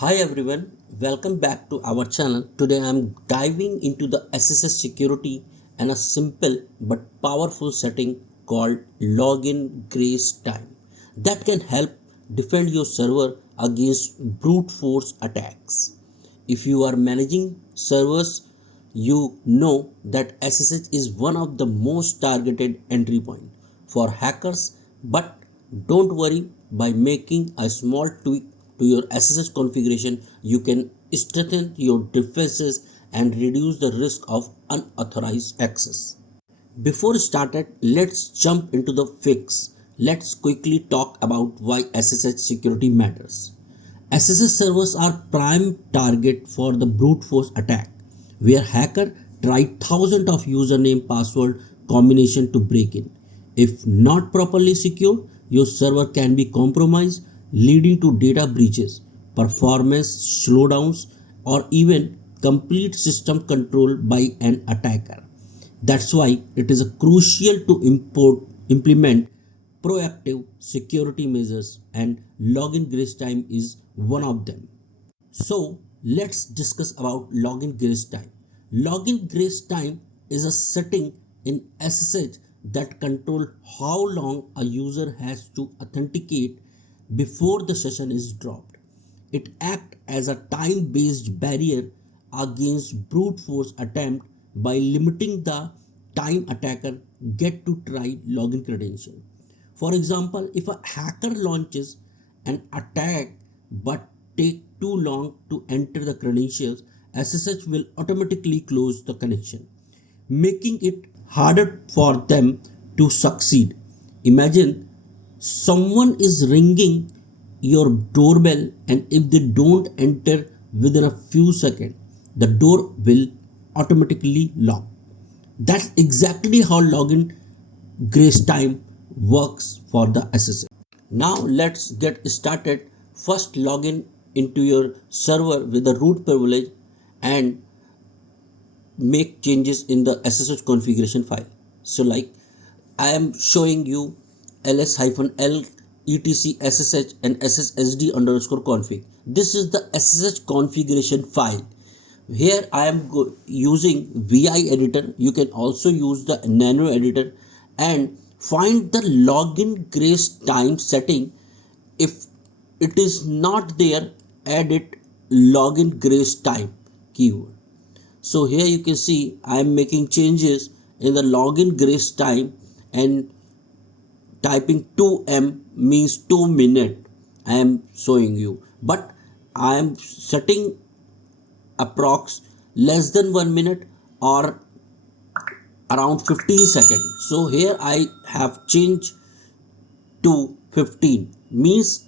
Hi everyone, welcome back to our channel. Today I am diving into the SSH security and a simple but powerful setting called login grace time that can help defend your server against brute force attacks. If you are managing servers, you know that SSH is one of the most targeted entry point for hackers, but don't worry, by making a small tweak to your SSH configuration, you can strengthen your defenses and reduce the risk of unauthorized access. Before started, let's jump into the fix. Let's quickly talk about why SSH security matters. SSH servers are prime target for the brute force attack, where hacker try thousands of username password combination to break in. If not properly secured, your server can be compromised, leading to data breaches, performance slowdowns, or even complete system control by an attacker. That's why it is crucial to implement proactive security measures, and login grace time is one of them. So let's discuss about login grace time. Login grace time is a setting in SSH that control how long a user has to authenticate before the session is dropped. It acts as a time-based barrier against brute force attempt by limiting the time attacker get to try login credential. For example, if a hacker launches an attack but take too long to enter the credentials, SSH will automatically close the connection, making it harder for them to succeed. Imagine someone is ringing your doorbell, and if they don't enter within a few seconds, the door will automatically lock. That's exactly how login grace time works for the SSH. Now let's get started. First, log in into your server with the root privilege and make changes in the SSH configuration file. So like I am showing you ls-l etc ssh and ssd underscore config. This is the SSH configuration file. Here I am using vi editor. You can also use the nano editor and find the login grace time setting. If it is not there, add it login grace time keyword. So here you can see I am making changes in the login grace time, and typing 2m means 2 minutes I am showing you, but I am setting approx less than 1 minute or around 15 seconds. So here I have changed to 15, means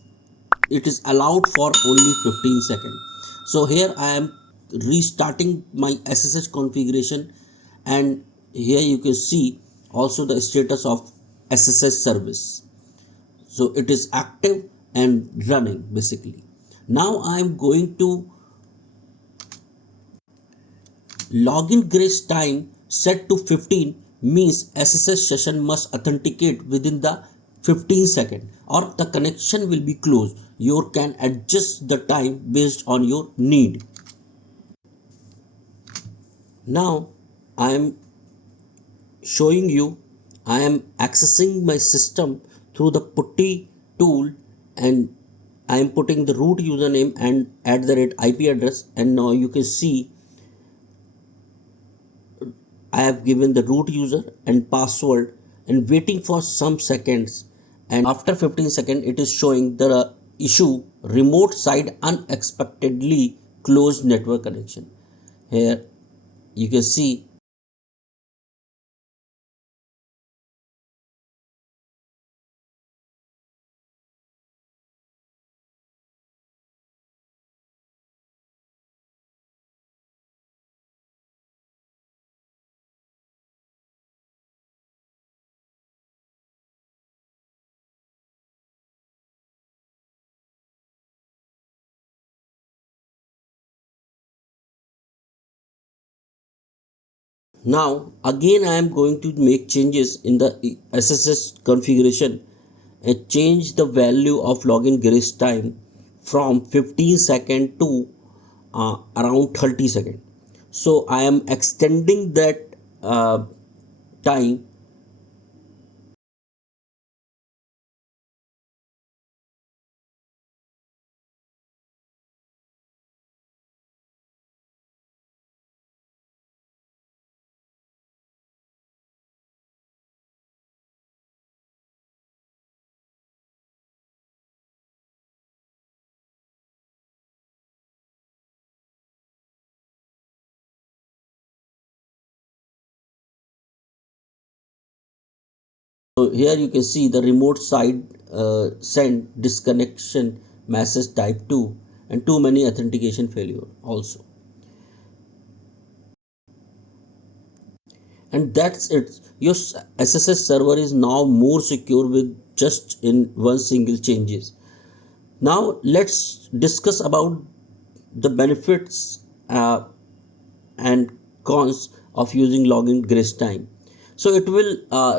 it is allowed for only 15 seconds. So here I am restarting my SSH configuration, and here you can see also the status of SSH service. So it is active and running basically. Now I am going to login grace time set to 15, means SSH session must authenticate within the 15 seconds or the connection will be closed. You can adjust the time based on your need. Now I am showing you I am accessing my system through the putty tool, and I am putting the root username and @IP address, and now you can see I have given the root user and password and waiting for some seconds, and after 15 seconds it is showing the issue remote site unexpectedly closed network connection. Here you can see. Now again I am going to make changes in the SSH configuration and change the value of login grace time from 15 second to around 30 second. So I am extending that time. So here you can see the remote side send disconnection message type 2 and too many authentication failure also. And that's it. Your SSH server is now more secure with just in one single changes. Now let's discuss about the benefits and cons of using login grace time. So it will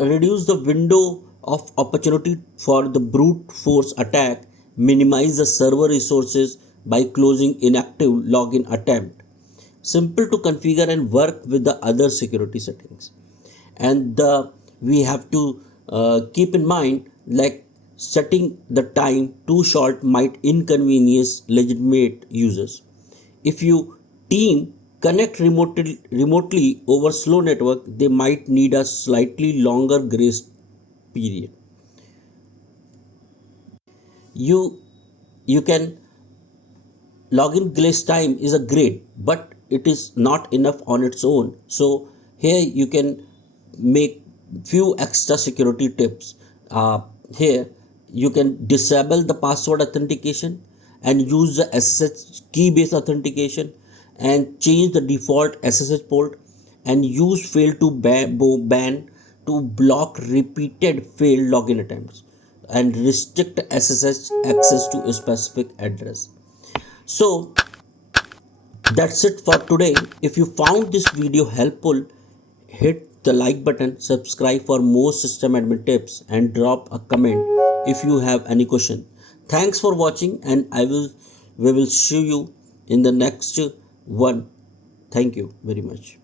reduce the window of opportunity for the brute force attack, minimize the server resources by closing inactive login attempt, simple to configure and work with the other security settings. And we have to keep in mind, like setting the time too short might inconvenience legitimate users. If you team connect remotely over slow network, they might need a slightly longer grace period. You you can login glaze time is a great, but it is not enough on its own. So here you can make few extra security tips. Here you can disable the password authentication and use the SSH key based authentication, and change the default SSH port, and use fail to ban to block repeated failed login attempts, and restrict SSH access to a specific address. So that's it for today. If you found this video helpful, hit the like button, subscribe for more system admin tips, and drop a comment if you have any question. Thanks for watching, and we will see you in the next one. Thank you very much.